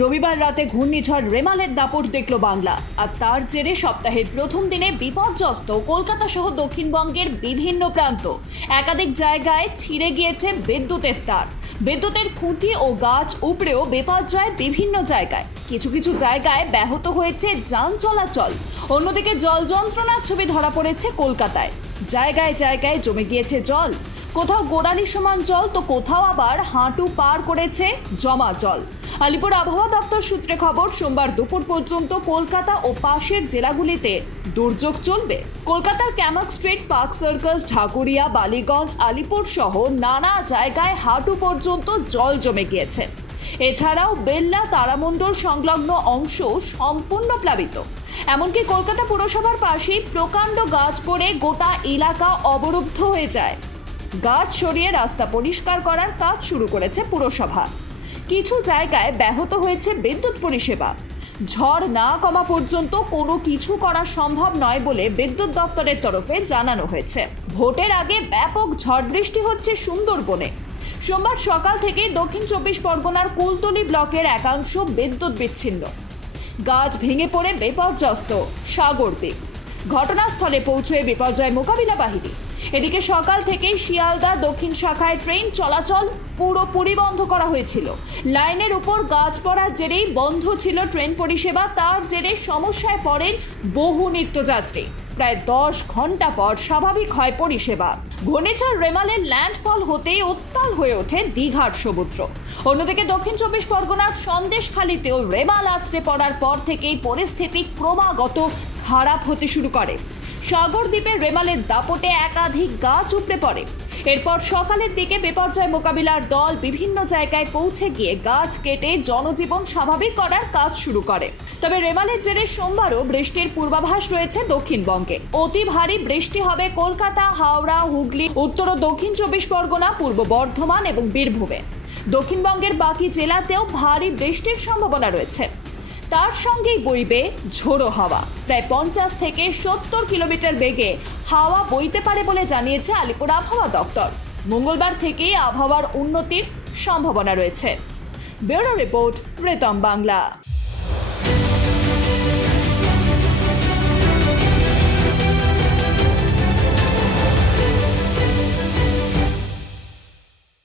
রবিবার রাতে ঘূর্ণিঝড় রেমালের দাপট দেখল বাংলা। আর তার জেরে সপ্তাহের প্রথম দিনে বিপর্যস্ত কলকাতা সহ দক্ষিণবঙ্গের বিভিন্ন প্রান্ত। একাধিক জায়গায় ছিঁড়ে গিয়েছে বিদ্যুতের তার। বিদ্যুতের খুঁটি ও গাছ উপড়েও বিপর্যয় বিভিন্ন জায়গায়। কিছু কিছু জায়গায় ব্যাহত হয়েছে যান চলাচল। অন্যদিকে জল যন্ত্রণার ছবি ধরা পড়েছে কলকাতায়। জায়গায় জায়গায় জমে গিয়েছে জল। কোথাও গোড়ালি সমান জল, তো কোথাও আবার হাঁটু পার করেছে জমা জল। আলিপুর আবহাওয়া দপ্তর সূত্রে খবর, সোমবার দুপুর পর্যন্ত কলকাতা ও পাশের জেলাগুলিতে দুর্যোগ চলবে। কলকাতার Camac Street, Park Circus Dhakuria, Ballygunge Alipore সহ নানা জায়গায় হাঁটু পর্যন্ত জল জমে গিয়েছে। এছাড়াও বেল্লা, তারামণ্ডল সংলগ্ন অংশ সম্পূর্ণ প্লাবিত। এমনকি কলকাতা পুরসভার পাশেই প্রকাণ্ড গাছ পড়ে গোটা এলাকা অবরুদ্ধ হয়ে যায়। গাছ সরিয়ে রাস্তা পরিষ্কার করার কাজ শুরু করেছে পুরসভা। কিছু জায়গায় ব্যাহত হয়েছে বিদ্যুৎ পরিষেবা। ঝড় না কমা পর্যন্ত কোনো কিছু করা সম্ভব নয় বলে বিদ্যুৎ দফতরের তরফে জানানো হয়েছে। ভোটের আগে ব্যাপক ঝড় বৃষ্টি হচ্ছে সুন্দরবনে। সোমবার সকাল থেকে দক্ষিণ চব্বিশ পরগনার কুলতলি ব্লকের একাংশ বিদ্যুৎ বিচ্ছিন্ন। গাছ ভেঙে পড়ে বিপর্যস্ত সাগরদ্বীপ ঘটনাস্থলে পৌঁছয়ে বিপর্যয় মোকাবিলা বাহিনী। এদিকে সকাল থেকেই শিয়ালদা দক্ষিণ শাখায় ট্রেন চলাচল পুরোপুরি বন্ধ করা হয়েছিল। লাইনের উপর গাছ পড়ার জেরেই বন্ধ ছিল ট্রেন পরিষেবা, তার জেরে সমস্যায় পড়েন বহু নিত্যযাত্রী। প্রায় দশ ঘণ্টা পর স্বাভাবিক হয় পরিষেবা। ঘূর্ণিঝড় রেমালের ল্যান্ডফল হতেই উত্তাল হয়ে ওঠে দীঘার সমুদ্র। অন্যদিকে দক্ষিণ চব্বিশ পরগনার সন্দেশখালিতেও রেমাল আছড়ে পড়ার পর থেকেই পরিস্থিতি ক্রমাগত খারাপ হতে শুরু করে। সাগরদ্বীপে রেমালের দাপটে একাধিক গাছ উপড়ে পড়ে। এরপর সকালের দিকে বিপর্যয় মোকাবিলার দল বিভিন্ন জায়গায় পৌঁছে গিয়ে গাছ কেটে জনজীবন স্বাভাবিক করার কাজ শুরু করে। তবে রেমালের জেরে সোমবারও বৃষ্টির পূর্বাভাস রয়েছে দক্ষিণবঙ্গে। অতি ভারী বৃষ্টি হবে কলকাতা, হাওড়া, হুগলি, উত্তর ও দক্ষিণ চব্বিশ পরগনা, পূর্ব বর্ধমান এবং বীরভূমে। দক্ষিণবঙ্গের বাকি জেলাতেও ভারী বৃষ্টির সম্ভাবনা রয়েছে। তার সঙ্গেই বইবে ঝোড়ো হাওয়া। প্রায় পঞ্চাশ থেকে সত্তর কিলোমিটার বেগে হাওয়া বইতে পারে বলে জানিয়েছে আলিপুর আবহাওয়া দপ্তর। মঙ্গলবার থেকেই আবহাওয়ার উন্নতির সম্ভাবনা রয়েছে। Bureau report Pritam Bangla.